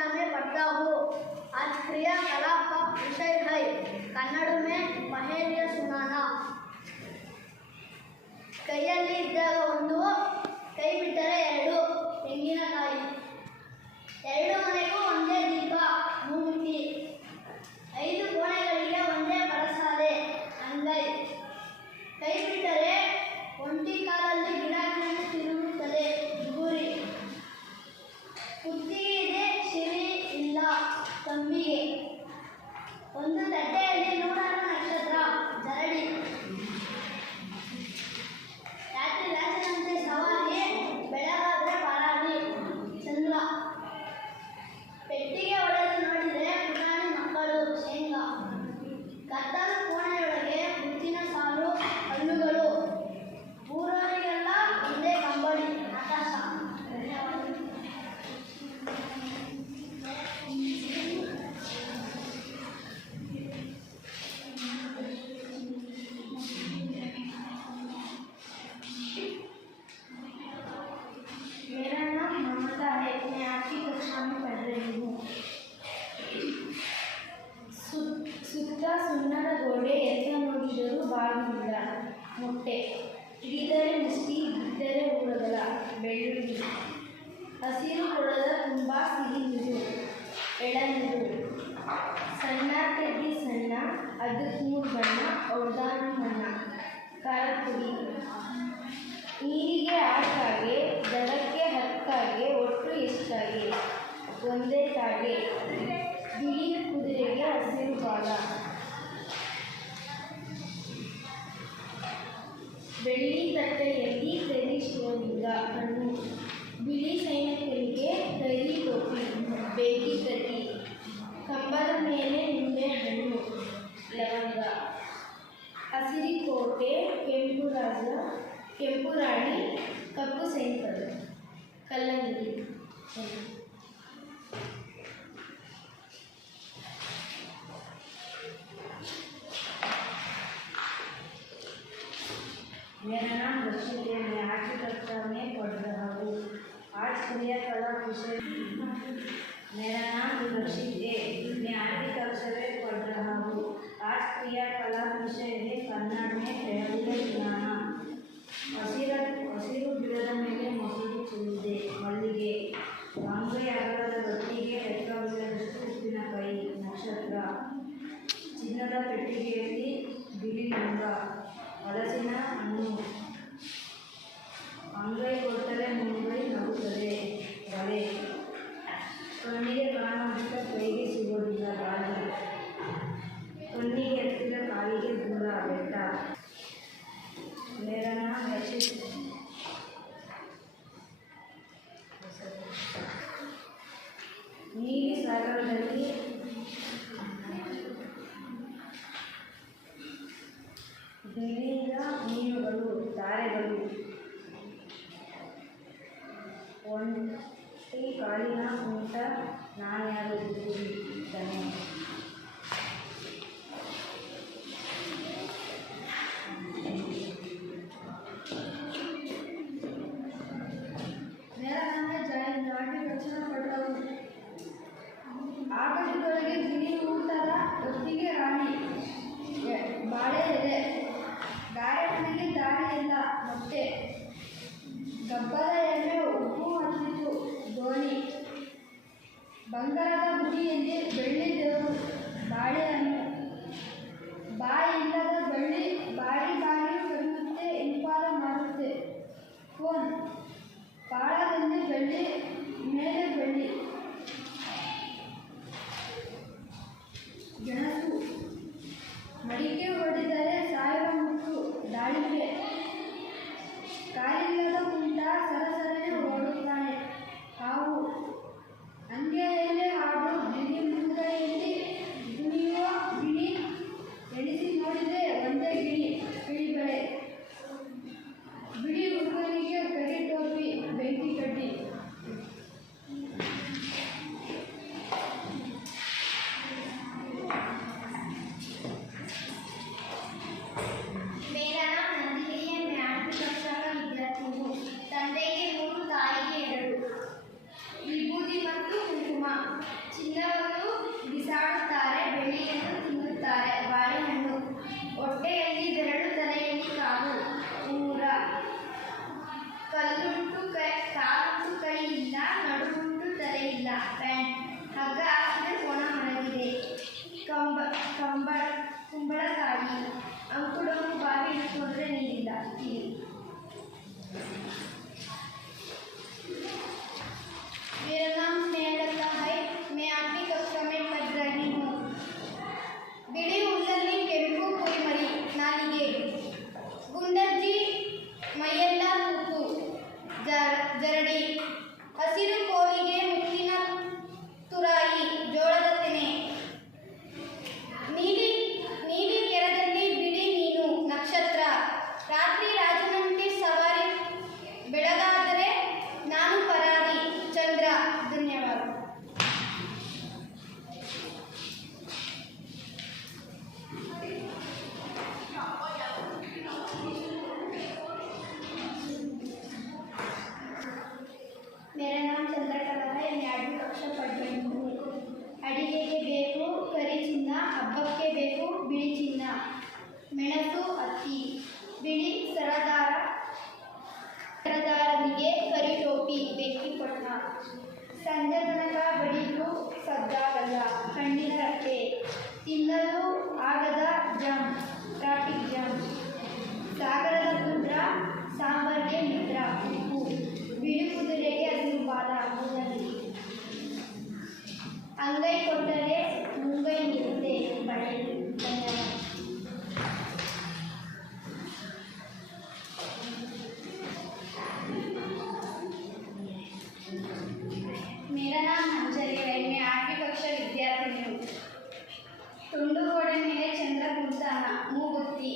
कक्षा में पढ़ता हूँ। आज क्रियाकलाप का विषय है कन्नड़ में पहेलियाँ सुनाना। ಕೈಯಲ್ಲಿ ಇದ್ದಾಗ ಒಂದು, ಕೈ ಬಿಟ್ಟರೆ ಎರಡು. ತೆಂಗಿನಕಾಯಿ. ಎರಡು ಮನೆಗೂ ಒಂದೇ ದೀಪ, ಮೂಗುತಿ. 5 ಕೋಣೆಗಳಿಗೆ ಒಂದೇ ಬರಸಾಲೆ, ಅಂಗೈ. ಕೈ ಬಿಟ್ಟರೆ ಒಂಟಿ ಕಾಲಲ್ಲಿ ಗಿಡಗಳನ್ನು ತಿರುಗುತ್ತದೆ, ಗುರಿ. ಕುತ್ತಿಗೆ ಇದೆ, ಶಿರಿ ಇಲ್ಲ, ತಂಬಿಗೆ. ಒಂದು ತಟ್ಟೆಯಲ್ಲಿ 106 ನಕ್ಷತ್ರ, ಜರಡಿ. ರಾತ್ರಿ ರಾಜನಂತೆ ಸವಾರಿ, ಬೆಳಗಾದ್ರೆ ಪರಾರಿ, ಚಂದ್ರ. ಪೆಟ್ಟಿಗೆ ಒಡೆದು ನೋಡಿದರೆ ಪುಟಾಣಿ ಮಕ್ಕಳು, ಶೇಂಗಾ. ಕತ್ತಲು ಕೋಣೆಯೊಳಗೆ ಮುತ್ತಿನ ಸಾಲು, ಹಣ್ಣುಗಳು. ಊರವರಿಗೆಲ್ಲ ಒಂದೇ ಕಂಬಳಿ, ಆಕಾಶ. मेरा नाम ममता है, मैं आपकी कक्षा में पढ़ रही हूँ। ಸುತ್ತ ಸುಣ್ಣದ ಗೋಡೆ, ಎತ್ತ ನೋಡಿದರೂ ಬಾಗಿಲಿಲ್ಲ, ಮೊಟ್ಟೆ. ಹಿಡಿದರೆ ಮುಷ್ಟಿ, ಬಿದ್ದರೆ ಊರಗಲ, ಬೆಳ್ಳುಳ್ಳಿ. ಹಸಿರು ಕೊಡದ ತುಂಬ ಸಿಹಿ ನೀರು, ಎಳನೀರು. ಸಣ್ಣ ತೆಗಿ ಸಣ್ಣ, ಅದಕ್ಕೆ 3 ಬಣ್ಣ, ಔದಾನ ಬಣ್ಣ, ಖಾರದ ಪುಡಿ. ನೀರಿಗೆ ಆಟಾಗೆ, ದಡಕ್ಕೆ ಹಕ್ಕಾಗೆ, ಒಟ್ಟು ಎಷ್ಟಾಗೆ, ಒಂದೇ ತಾಗೆ. ಬಿಳಿ ಕುದುರೆಗೆ ಹಸಿರು ಬಾಲ. ಬೆಳ್ಳಿ ತಟ್ಟೆಯಲ್ಲಿ ಕರಿ ಶಿವಲಿಂಗ, ಹಣ್ಣು. ಬಿಳಿ ಸೈನಿಕರಿಗೆ ಕರಿ ಟೋಪಿ, ಬೇಗಿ ಕಟ್ಟಿ. ಕಂಬದ ಮೇಲೆ ನಿಂಬೆ ಹಣ್ಣು, ಲವಂಗ. ಹಸಿರಿ ಕೋಟೆ, ಕೆಂಪು ರಾಜ, ಕೆಂಪು ರಾಣಿ, ಕಪ್ಪು ಸೈನಿಕರು, ಕಲ್ಲಂಗಡಿ. मेरा नाम रशीद है, मैं 8वीं कक्षा में पढ़ रहा हूँ। आज क्रियाकलाप विषय। मेरा नाम रशीद है, मैं 8वीं कक्षा में पढ़ रहा हूँ। आज क्रियाकलाप विषय है कन्नड़ में पहेलियाँ सुनाना। ಹಸಿರು ಗಿಡದ ಮೇಲೆ ಮೊಸರು ಚೆಲ್ಲಿದೆ, ಮಲ್ಲಿಗೆ. ಅಂಗೈ ಅಗಲದ ಹೊತ್ತಿಗೆ ಲೆಕ್ಕವಿಲ್ಲದಷ್ಟು ಉಪ್ಪಿನಕಾಯಿ, ನಕ್ಷತ್ರ. ಚಿನ್ನದ ಪೆಟ್ಟಿಗೆಯಲ್ಲಿ ಗಿಳಿಲಿಂಗ, ಹಲಸಿನ ಹಣ್ಣು. ಅಂಗೈ ಕೊಟ್ಟರೆ ಮುಂಗೈ ನಗುತ್ತದೆ, ಒಲೆ. ಕಣ್ಣಿಗೆ ಕಾಣುವುದಿಲ್ಲ, ಕೈಗೆ ಸಿಗೋದಿಲ್ಲ, ಗಾಳಿ. ಕಣ್ಣಿಗೆ ಎತ್ತಿದ ಕಾಲಿಗೆ ದೂರ, ಬೆಟ್ಟ. मेरा नाम रशीद। ನೀಲಿ ಸಾಗರದಲ್ಲಿ ಬಿಳಿಯ ಮೀನುಗಳು, ತಾರೆಗಳು. ಒಂಟಿ ಕಾಲಿನ ಊಟ, ನಾಣ್ಯರು, ಗುರಿ, ದನೆ. ಆಕಾಶದೊಳಗೆ ಗಿಳಿ ಊಟದ ಹೊತ್ತಿಗೆ ರಾಣಿ, ಬಾಳೆ ಎಲೆ. ಗಾರೆ ಮನೆಗೆ ದಾರಿ ಎಲ್ಲ, ಮೊಟ್ಟೆ. ಗಬ್ಬದ ಎಮ್ಮೆ ಉಪ್ಪು ಹತ್ತಿತು, ದೋಣಿ. ಬಂಗಾರದ ಗುಡಿಯಲ್ಲಿ ಬೆಳ್ಳಿ ದೇವರು, ಮೆಣಸು ಹತ್ತಿ ಬಿಳಿ ಸರದಾರನಿಗೆ ಕರಿ ಟೋಪಿ ಬೆಂಕಿ ಪೊಟ್ಟ ಸಂಜೆ ತನಕ ಬಡಿದು ಸದ್ದಾಗಲ್ಲ ಕಣ್ಣಿನ ರಟ್ಟೆ ತಿನ್ನಲು ಆಗದ ಜಾಮ್ ಟ್ರಾಫಿಕ್ ಜಾಮ್ ಸಾಗರದ ಕುಂದ್ರ ಸಾಂಬಾರ್ಗೆ ಮಿತ್ರ ಉಪ್ಪು ಬಿಳಿ ಕುದುರೆಗೆ ಹಸಿರು ಬಾಲ ಮೂಲಲ್ಲಿ ಅಂಗೈ ಕೊಟ್ಟರೆ ಮುಂಗೈ ನಿರುತ್ತೆ ಬಳೆ ಧನ್ಯವಾದ. मेरा नाम अंजलि है। मैं 8वीं कक्षा विद्यार्थिनी हूँ। ತುಂಡು ಗೋಡೆ ಮೇಲೆ ಚಂದ್ರ ಕುಂತಾನ ಮೂಗುತ್ತಿ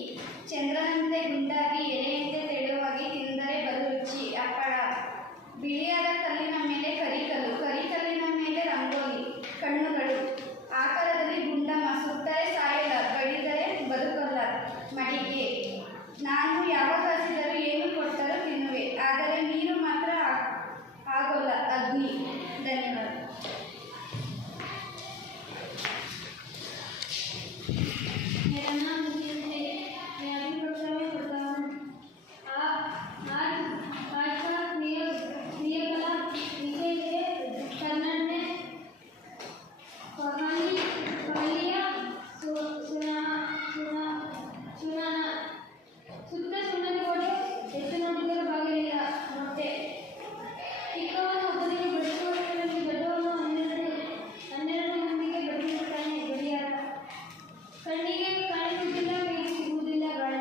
ಚಂದ್ರನಂತೆ ಗುಂಡಾಗಿ ಎಲೆಯಂತೆ ತೆಳುವಾಗಿ ತಿಂದರೆ ಬಲು ರುಚಿ ಅಪ್ಪಳ ಬಿಳಿಯಾದ ಕಲ್ಲಿನ ಮೇಲೆ ಕರಿಕಲ್ಲು ಕರಿಕಲ್ಲಿನ ಮೇಲೆ ರಂಗೋಲಿ ಕಣ್ಣುಗಳು ಆಕಾರದಲ್ಲಿ ಗುಂಡಮ್ಮ ಸುತ್ತರೆ ಸಾಯಲ್ಲ ಬಡಿದರೆ ಬದುಕಲ್ಲ ಮಡಿಕೆ ನಾನು ಯಾವಾಗ ಹಸಿದರೂ ಏನು ಕೊಟ್ಟರೂ ತಿನ್ನುವೆ ಆದರೆ ನೀರು ಮಾತ್ರ ಆಗೋಲ್ಲ ಅಗ್ನಿ ಧನ್ಯವಾದ. मेरा नाम मुनीर है। मैं 8वीं कक्षा में पढ़ता हूँ। आज का क्रियाकला विषय है कन्नड़ में कहानियाँ सुनाना ಸುತ್ತ ಸುಣ್ಣದ ಗೋಡೆ ಎಷ್ಟು ನೋಡಿದರೂ ಬಾಗಿಲಿಲ್ಲ ಮೊಟ್ಟೆ ಚಿಕ್ಕವನು ಒಬ್ಬನಿಗೆ ಬಡಿಸುವುದರಲ್ಲಿ ದೊಡ್ಡವನು 12 ಮಂದಿಗೆ ಬಡಿಸುತ್ತಾನೆ ಗಡಿಯಾರ ಕಣ್ಣಿಗೆ ಕಾಣಿಸುವುದಿಲ್ಲ ಕೈಗೆ ಸಿಗುವುದಿಲ್ಲ ಗಾಳಿ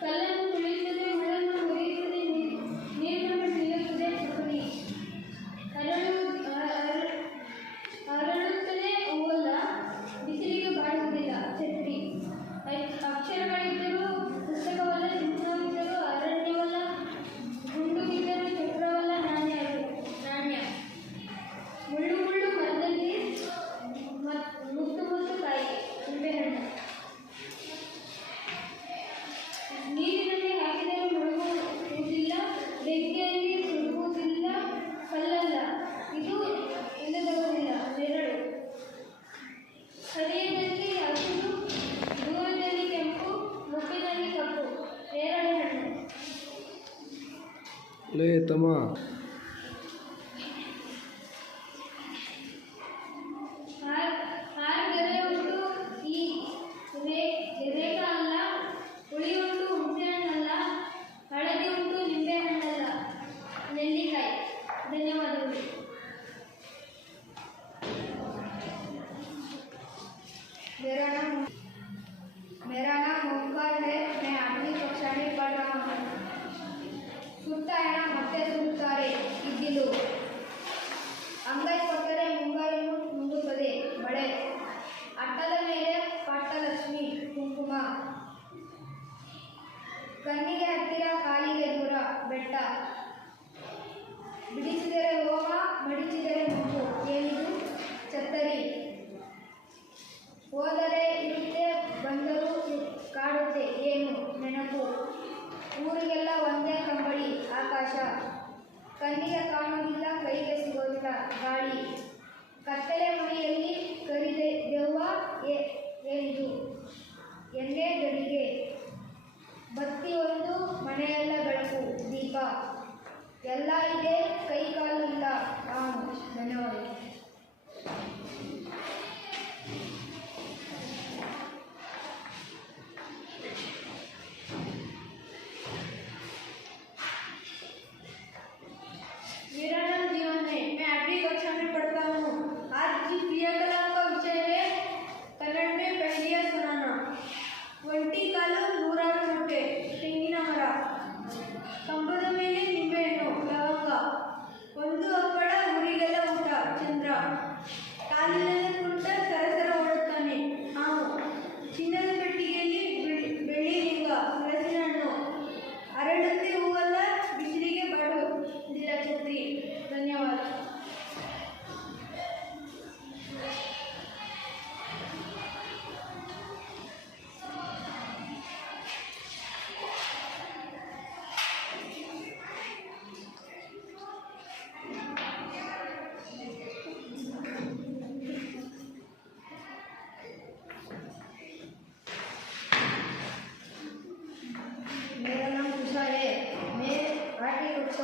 ಕಲ್ಲನ್ನು ತುಳಿಯುತ್ತದೆ ಮುಳ್ಳನ್ನು ಮುರಿಯುತ್ತದೆ ನೀರನ್ನು ನಿಲ್ಲುತ್ತದೆ ಚಪ್ಪಲಿ ಅರಳುತ್ತದೆ ಹೂವಲ್ಲ ಬಿಸಿಲಿಗೆ ಬಾಡುವುದಿಲ್ಲ ಛತ್ರಿ ಅಕ್ಷರಗಳಿದ್ದರೂ ಪುಸ್ತಕವಲ್ಲ ಸಿಂಹವಿದ್ದರೂ ಅರಣ್ಯವಲ್ಲ ಗುಂಡುಗಿದ್ದರೂ ಚಕ್ರವಲ್ಲ ನಾಣ್ಯ ಮುಳ್ಳು ಮರದಲ್ಲಿ ಮುತ್ತು ಕಾಯಿ ನಿಂಬೆಹಣ್ಣು ನೀರಿನಲ್ಲಿ ಹಾಕಿದರೂ ಮುಳುಗುವುದಿಲ್ಲ ಬೆಂಕಿಯಲ್ಲಿ ಸುಡುವುದಿಲ್ಲ ಕಲ್ಲಲ್ಲ ಇದು ಇಲ್ಲದವುದಿಲ್ಲ ನೆರಳು ಹರಿಯದಲ್ಲಿ ಹಸಿರು ದೂರದಲ್ಲಿ ಕೆಂಪು ಮುಪ್ಪಿನಲ್ಲಿ ಕಪ್ಪು ನೇರಳೆ ಹಣ್ಣು ಲೇ ತಮ್ಮ ಆರು ಗೆರೆ ಉಂಟು ಈ ರೇಖಾ ಅಲ್ಲ ಹುಳಿ ಉಂಟು ಹುಣಸೆ ಹಣ್ಣಲ್ಲ ಹಳದಿ ಉಂಟು ನಿಂಬೆ ಹಣ್ಣಲ್ಲ ನೆಲ್ಲಿಕಾಯಿ ಧನ್ಯವಾದಗಳು. मेरा नाम ओंकार है। मैं 8वीं कक्षा में पढ़ रहा हूँ। ಸುತ್ತಾಯಣ ಮತ್ತೆ ಸುತ್ತಾರೆ ಇದ್ದಿಲು ಅಂಗೈ ಕೊಟ್ಟರೆ ಮುಂಗಾಯನ್ನು ನುಂಗುತ್ತದೆ ಬಳೆ ಅಟ್ಟದ ಮೇಲೆ ಪಟ್ಟಲಕ್ಷ್ಮಿ ಕುಂಕುಮ ಕಣ್ಣಿಗೆ ಹತ್ತಿರ ಕಾಲಿಗೆ ದೂರ ಬೆಟ್ಟ ಬಿಡಿಸಿದರೆ ಹೋಮ ಮಡಿಚಿದರೆ ಮುಪ್ಪು ಏನಿದು ಛತ್ತರಿ ಹೋದರೆ ಇರುತ್ತೆ ಬಂದರೂ ಕಾಡುತ್ತೆ ಏನು ನೆನಪು ಊರಿಗೆಲ್ಲ ಒಂದೇ ಕಂಬಳಿ ಆಕಾಶ ಕಣ್ಣಿಗೆ ಕಾಣುವುದಿಲ್ಲ ಕೈಗೆ ಸಿಗೋದಿಲ್ಲ ಗಾಳಿ ಕತ್ತಲೆ ಮನೆಯಲ್ಲಿ ಕರಿದೆ ದೆವ್ವ ಏನಿದು ಎಣ್ಣೆ ಗಡಿಗೆ ಬತ್ತಿ ಒಂದು ಮನೆಯೆಲ್ಲ ಬೆಳಕು ದೀಪ ಎಲ್ಲ ಇದೆ ಕೈ ಕಾಲು ಇಲ್ಲ ನಾನು ಧನ್ಯವಾದ.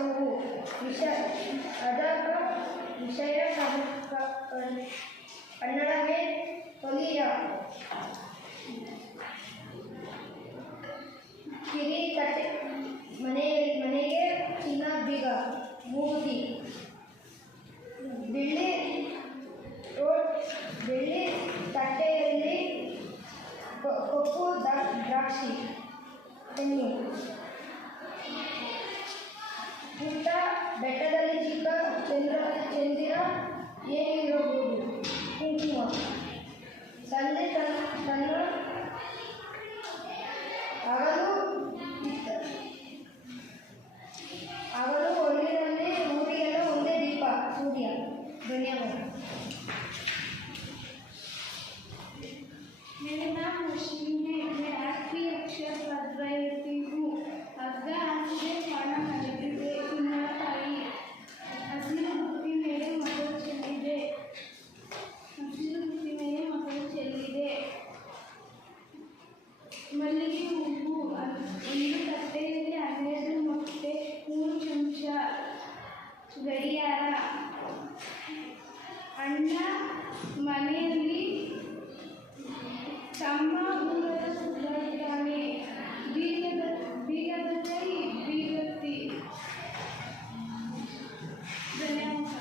ಕಷ್ಟವು ಅದರ ವಿಷಯ ಕನ್ನಡವೇ ಕೊಲಿಯ ಕಿರಿ ತಟ್ಟೆ ಮನೆಗೆ ಚಿನ್ನ ಬೀಗ ಮೂಗುತಿ ಬೆಳ್ಳಿ ತಟ್ಟೆಯಲ್ಲಿ ಕಪ್ಪು ದ್ರಾಕ್ಷಿ ತೆಂಗು ಪುಟ್ಟ ಬೆಟ್ಟದಲ್ಲಿ ಚಿಕ್ಕ ಚಂದಿರ ಏನಿರಬಹುದು ಕುಂಕುಮ ಸಂಜೆ ತನ್ನ ಅವಳು ಒಳ್ಳಿನಲ್ಲಿ ಊರಿಗೆಲ್ಲ ಒಂದೇ ದೀಪ ಸೂರ್ಯ. ಧನ್ಯವಾದ. मेरा नाम रोशनी है। मैं 8वीं अक्षर पढ़ रही हूँ। हग्ग हाಸಿಗೆ ಬಾಣ ಮಲಗಿದೆ ಕುಂಬಳಕಾಯಿ ಹಸಿರು ಬುತ್ತಿ ಮೇಲೆ ಮಗಳು ಚೆಲ್ಲಿದೆ ಮಲ್ಲಿಗೆ ಹೂವು ಒಂದು ತಟ್ಟೆಯಲ್ಲಿ 12 ಮೊಟ್ಟೆ 3 ಚಮಚ ಗಡಿಯಾರ ಅಣ್ಣ ಮನೆಯಲ್ಲಿ ತಮ್ಮ ಊರದ ಸುಧಾರಿದ್ದಾನೆ ಬೀಗದ ಕೈ ಬೀಗತ್ತಿ. ಧನ್ಯವಾದ.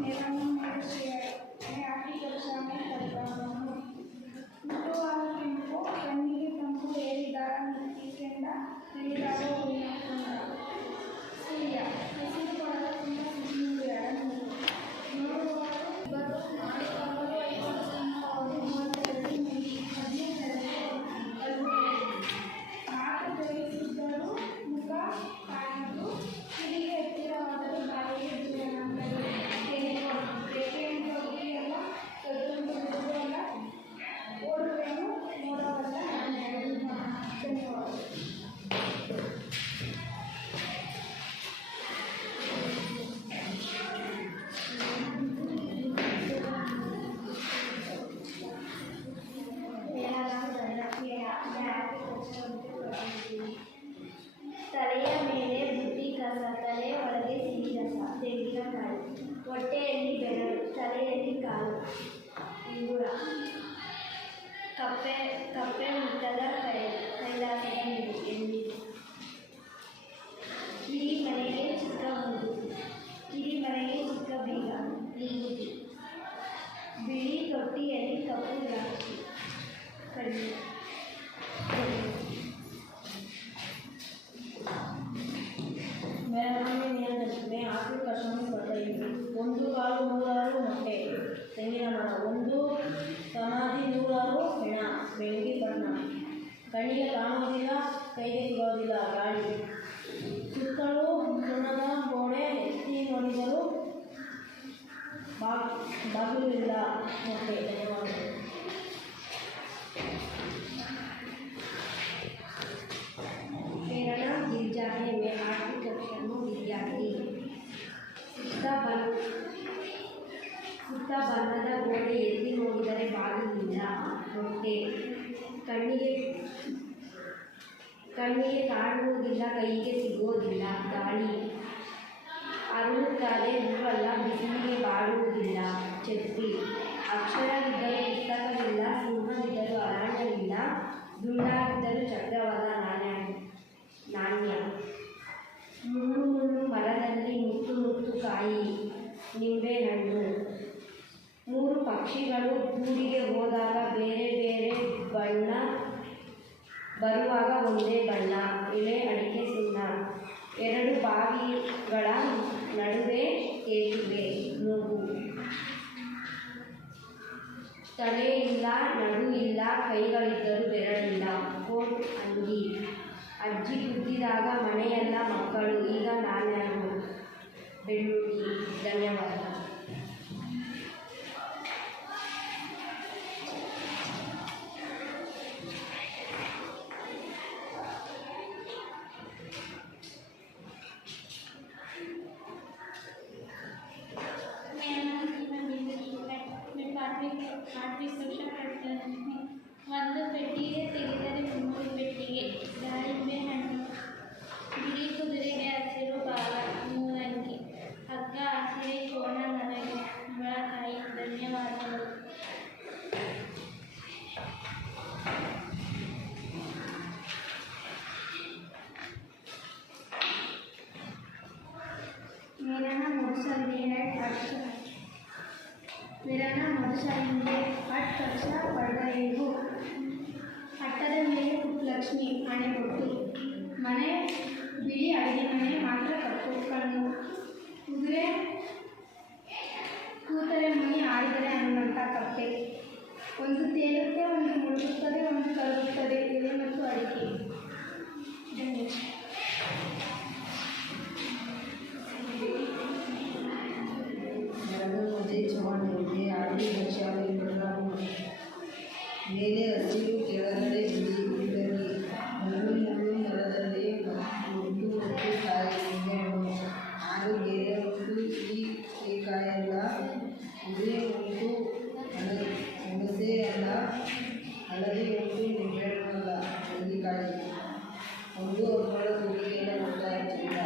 मेरा नाम है। मैं 8वीं कक्षा में पढ़ रहा हूँ। ಕಣ್ಣಿಗೆ ತಂಪು ಏರಿದಾಗ ಮೆತ್ತಿಕೆಂಡ ತಿಳಿದಾಗ ಸೂರ್ಯ ಹಸಿರು ಕೊಡದ ತುಂಬ ನೋಡುವವರು ಇಬ್ಬರು ಮಾಡಿಕೊಳ್ಳಲು 32 ಮಂದಿ 12 ಮಾತು ಜಯಿಸಿದ್ದರು ಮುಖ ಕಾಣದು ಕಿಡಿಗೆ ಎತ್ತಿರವಾದರೂ ಬಾಯಿಗೆ ಜೀವನಗಳು ಬೇಕೆಂದು ಎಲ್ಲ ಎಲ್ಲ ಓಡುವೆನು ನೋಡವಲ್ಲ ಧನ್ಯವಾದ. ತಲೆಯ ಮೇಲೆ ಬುದ್ಧಿ ಕಸ ತಲೆ ಒಳಗೆ ಸಿಹಿ ರಸ ತೆಂಗಿನಕಾಯಿ ಹೊಟ್ಟೆಯಲ್ಲಿ ಬೆರಳು ತಲೆಯಲ್ಲಿ ಕಾಲು ಇಂಗುರ ಕಪ್ಪೆ ಮುಟ್ಟದ ಕೈಲಾಸದ ಎಲ್ಲಿ ಕಿರಿ ಮನೆಗೆ ಚಿಕ್ಕ ಬೀಗ ಮೂಗುತಿ ಬಿಳಿ ತೊಟ್ಟಿಯಲ್ಲಿ ಕಪ್ಪು ದ್ರಾಕ್ಷಿ ಕಣ್ಣು. मेरा नाम है निया दर्शन। मैं 8वीं कक्षा में पढ़ रही हूँ। ಒಂದು ಕಾಲು 106 ಮೊಟ್ಟೆ ತೆಂಗಿನ ಮರ ಒಂದು ಸಮಾಧಿ 106 ಹೆಣ ಬೆಳಗ್ಗೆ ಬಣ್ಣ ಕಣ್ಣಿಗೆ ಕಾಣುವುದಿಲ್ಲ ಕೈಗೆ ಸಿಗೋದಿಲ್ಲ ಗಾಳಿ ಸುತ್ತಲೂ ಸುಣ್ಣದ ಗೋಡೆ ಎತ್ತಿ ನೋಡಿದರೂ ಬಾಗಿಲಿಲ್ಲ ಮೊಟ್ಟೆ. ಧನ್ಯವಾದಗಳು. मेरा नाम गिरजा है। मैं 8वीं कक्षा में विद्यार्थी। ಸುತ್ತ ಬಣ್ಣದ ಗೋಡೆ ಎತ್ತಿ ನೋಡಿದರೆ ಬಾಗಿಲಿಲ್ಲ ಮೊಟ್ಟೆ ಕಣ್ಣಿಗೆ ಕಾಣುವುದಿಲ್ಲ ಕೈಗೆ ಸಿಗೋದಿಲ್ಲ ಗಾಳಿ ಅರಳುತ್ತಾರೆ ಹೂವಲ್ಲ ಬಿಸಿಲಿಗೆ ಬಾಡುವುದಿಲ್ಲ ಛತ್ರಿ ಅಕ್ಷರವಿದ್ದರೂ ಪುಸ್ತಕವಿಲ್ಲ ಸಿಂಹವಿದ್ದರೂ ಅರಣ್ಯವಿಲ್ಲ ದುಂಡಾಗಿದ್ದರೂ ಚಕ್ರವಾದ ನಾಣ್ಯ ಮುಳ್ಳು ಮರದಲ್ಲಿ ಮುತ್ತು ಕಾಯಿ ನಿಂಬೆಹಣ್ಣು 3 ಪಕ್ಷಿಗಳು ಗೂಡಿಗೆ ಹೋದಾಗ ಬೇರೆ ಬೇರೆ ಬಣ್ಣ ಬರುವಾಗ ಒಂದೇ ಬಣ್ಣ ಎಲೆ ಅಡಿಕೆ ಸುಣ್ಣ 2 ಬಾವಿಗಳ ನಡುವೆ ಸೇತುವೆ ಮೂಗು ತಲೆ ಇಲ್ಲ ನಡು ಇಲ್ಲ ಕೈಗಳಿದ್ದರೂ ಬೆರಳಿಲ್ಲ ಕೋಟ್ ಅಂಗಿ ಅಜ್ಜಿ ಗುದ್ದಿದಾಗ ಮನೆಯೆಲ್ಲ ಮಕ್ಕಳು ಈಗ ನಾನ್ಯಾರು ಬೆಳ್ಳುಳ್ಳಿ. ಧನ್ಯವಾದ. मैं 8वीं मेरा नाम मधुशालिनी है। मेरा नाम मधुशालिनी है। 8 कक्षा पढ़ रही हूँ। ಹಟ್ಟದ ಮೇಲೆ ಲಕ್ಷ್ಮಿ ಮನೆ ಕೊಟ್ಟು ಮನೆ ಬಿಳಿ ಅಡಿಗೆ ಮನೆ ಮಾತ್ರ ಕಪ್ಪು ಕಣ್ಣು ಕುದುರೆ ಕೂತರೆ ಮುನಿ ಆಡಿದರೆ ಅನ್ನುವಂಥ ಕಪ್ಪೆ ಒಂದು ತೇಲುತ್ತೆ ಒಂದು ಮುಳುಗುತ್ತದೆ ಒಂದು ಕರಗುತ್ತದೆ ಎಲೆ ಮತ್ತು ಅಡಿಕೆ ಮೇಲೆ ಹಸಿರು ಕೆಳಗಡೆ ಬಿಳಿ ಇದ್ದಲ್ಲಿ ಮುಳ್ಳು ಮುಳ್ಳು ಮರದಲ್ಲಿ ಒಟ್ಟು ಒಟ್ಟು ಕಾಯಿಗೆ ಆರು ಗೆರೆ ಉಂಟು ಈ ಕಾಯಲ್ಲ ಕುದುರೆ ಉಂಟು ಹುಣಸೆ ಅಲ್ಲ ಹಳದಿ ಉಂಟು ನಿಂಬೆಹಣ್ಣಲ್ಲ ನೆಲ್ಲಿಕಾಯಿ ಒಂದು ಹಬ್ಬಳ ತುದಿಗೆಲ್ಲ ಹೋಗ್ತಾ ಇರಲಿಲ್ಲ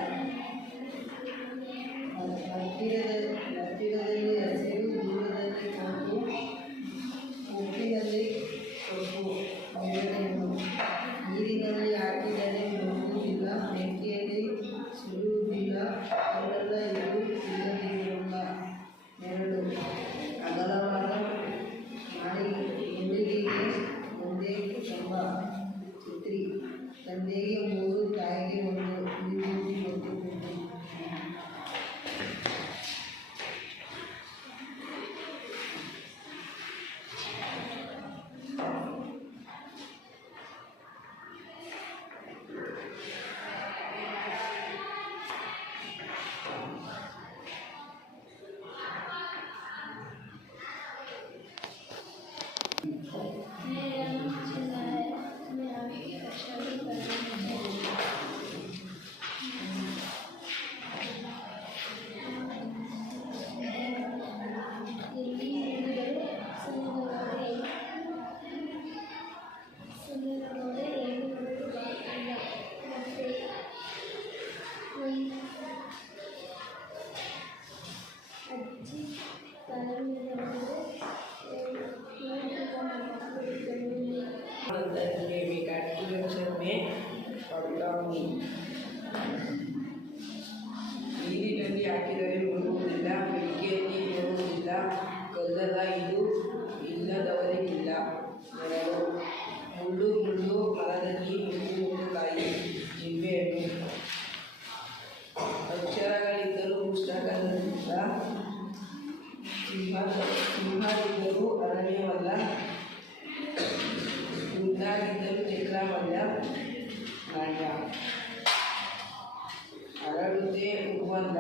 ಹತ್ತಿರದಲ್ಲಿ ಹಸಿರು ದೂರದಲ್ಲಿ ಕಪ್ಪು ಉಪ್ಪಿನಲ್ಲಿ ಕಪ್ಪು ಎರಡನೇದು ನೀರಿನಲ್ಲಿ ಹಾಕಿದರೆ ಮುಳುಗುವುದಿಲ್ಲ ಬೆಂಕಿಯಲ್ಲಿ ಸುಡುವುದಿಲ್ಲ ಅವರೆಲ್ಲ ಇದು ಇಲ್ಲದಿರಲ್ಲ ಎರಡು ಅಗಲವಾದ ಮುಡಿಗೆಗೆ ಒಂದೇ ಕಂಬ ಛತ್ರಿ ತಂದೆಗೆ 3 ತಾಯಿಗೆ 1 ವಿಭೂತಿ ಮತ್ತು ಗುಂಡಿ मेरा नाम चंदा है। मैं 8वीं कक्षा में पढ़ रही हूँ। ಇಲ್ಲಿ ನೋಡಿದರೆ ಸುಂದರವಾದ ಏನು ಬಾಗಿಲ್ಲ ಮತ್ತು ಅಜ್ಜಿ ತಲೆ ಮೇಲೆ ನೀರಿನಲ್ಲಿ ಹಾಕಿದರೆ ಮುಳುಗುವುದಿಲ್ಲ ಬೆಂಕಿಯಲ್ಲಿ ಇರುವುದಿಲ್ಲ ಕಲ್ಲಲ್ಲ ಇದು ಇಲ್ಲದವರಿಗಿಲ್ಲ ಎರಡು ಮುಳ್ಳು ಮುಳ್ಳು ಮರದಲ್ಲಿ ಮುಳ್ಳು ಕಾಯಿ ನಿಂಬೆಹಣ್ಣು ಅಕ್ಷರಗಳಿದ್ದರೂ ಪುಸ್ತಕದಿಂದ ಸಿಂಹವಿದ್ದರೂ ಅರಣ್ಯವಲ್ಲ ಗುಂಡಾಗಿದ್ದರೂ ಚಕ್ರವಲ್ಲ ನಾಣ್ಯ ಹರಡುತ್ತೆ ಹೂವಲ್ಲ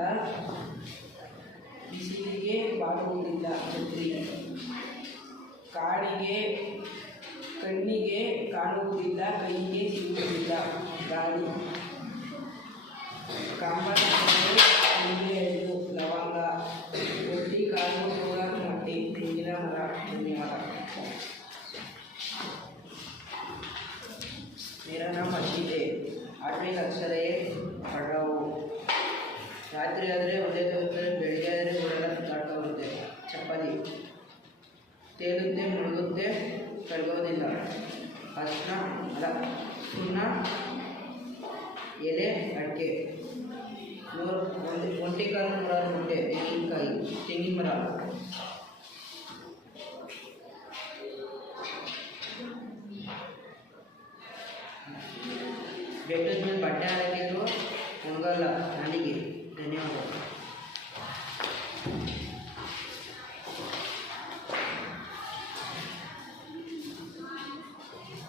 ಬಿಸಿಲಿಗೆ ಬಾಡುವುದಿಲ್ಲ ಛತ್ರಿ ಕಾಡಿಗೆ ಕಣ್ಣಿಗೆ ಕಾಣುವುದಿಲ್ಲ ಕೈಗೆ ಸಿಗುವುದಿಲ್ಲ ಗಾಳಿ ಕಾಂಬೆಹಣ್ಣು ಲವಂಗ ರೊಟ್ಟಿ ಕಾಳು ಸೋಳ ಮೊಟ್ಟೆ ತೆಂಗಿನ ಮರ ಧನ್ಯವಾದ मेरा नाम अशीत है 8वीं कक्षा पढ़ रहा हूँ ರಾತ್ರಿ ಆದರೆ ಒಂದೇ ತೋರಿಸ್ತಾರೆ ಬೆಳಿಗ್ಗೆ ಆದರೆ ಊರೆಲ್ಲ ಸುತ್ತಾಡ್ತಾ ಬರುತ್ತೆ ಚಪಾತಿ ತೇಲುತ್ತೆ ಮುಳುಗುತ್ತೆ ಕರಗೋದಿಲ್ಲ ಅರ್ಶಿನ ಅಲ್ಲ ಸುಣ್ಣ ಎಲೆ ಅಡಿಕೆ ಒಂಟಿಕಾಲು ಮರ ಮೊಟ್ಟೆ ತೆಂಗಿನಕಾಯಿ ತೆಂಗಿನ ಮರ ಬೆಟ್ಟದ ಮೇಲೆ ಬಟ್ಟೆ ಹಾಕಿದ್ರು ಒಣಗಲ್ಲ ನನಗೆ ಧನ್ಯವಾದ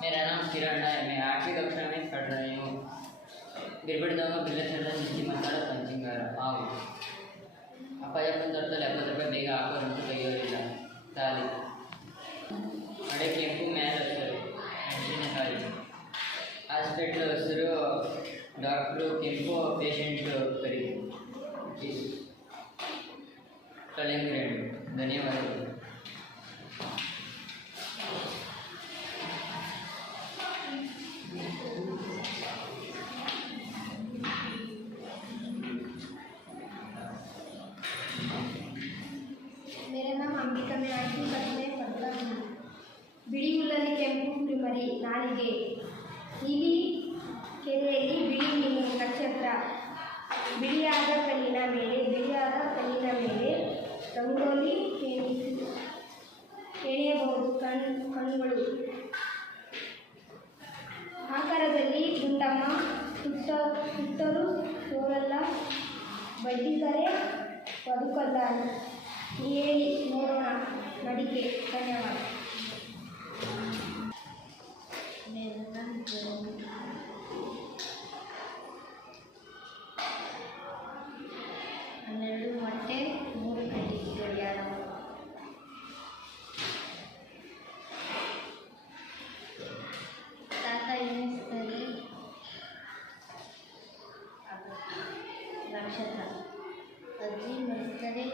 मेरा नाम किरण है। मैं 8वीं कक्षा में पढ़ रही हूँ। ಗಿರ್ಬಿಡ್ದವ ಬಿಲ್ಲಸಂದ ನಿತ್ಯ ಮಾತಾಡ ಪಂಚಿಂಗಾರ ಹಾವು ಅಪ್ಪಾಯ ಬಂದರ್ಥದಲ್ಲಿ 70 ರೂಪಾಯಿ ಬೇಗ ಹಾಕೋರಂತೂ ತೆಗೆಯೋರಿಲ್ಲ ತಾಲಿ ಅಡೆ ಕೆಂಪು ಮ್ಯಾಲ ಹೆಸರು ಮೆಣಸಿನಕಾಯಿ ಹಾಸ್ಪಿಟ್ಲ್ ಹೆಸರು ಡಾಕ್ಟ್ರು ಕೆಂಪು ಪೇಷಂಟ್ ಕರಿ ಕಳಿಂಗ್ರಿ ಧನ್ಯವಾದಗಳು मेरा नाम अंबिका मैं 8वीं कक्षा में पढ़ता हूँ। बिड़ी हुಲ್ಲಲ್ಲಿ ಕೆಂಪು ಕುರಿಮರಿ ನಾಲಿಗೆ ನೀಲಿ ಕೆರೆಯಲ್ಲಿ ಬಿಳಿ ಮೀನು ನಕ್ಷತ್ರ ಬಿಳಿಯಾದ ಕಲ್ಲಿನ ಮೇಲೆ ಬಿಳಿ ರಂಗೋಲಿ ಎಳೆಯಬಹುದು. ಕಣ್ಣುಗಳು ಆಕಾರದಲ್ಲಿ ಗುಂಡಮ್ಮ, ಹುಟ್ಟರು ಸೋಲಲ್ಲ, ಬಡ್ಡಿದರೆ ಬದುಕಲ್ಲ. ಹೇಳಿ ನೋಡೋಣ ನಡಿಕೆ. ಧನ್ಯವಾದ. ಹನ್ನೆರಡು ಮೊಟ್ಟೆ 3 ಗಂಟೆ ಗಡಿಯಾರ. ತಾತ ಎಣಿಸಿದರೆ ನಕ್ಷತ್ರ. ಅಜ್ಜಿ ಮೆರೆಸಿದರೆ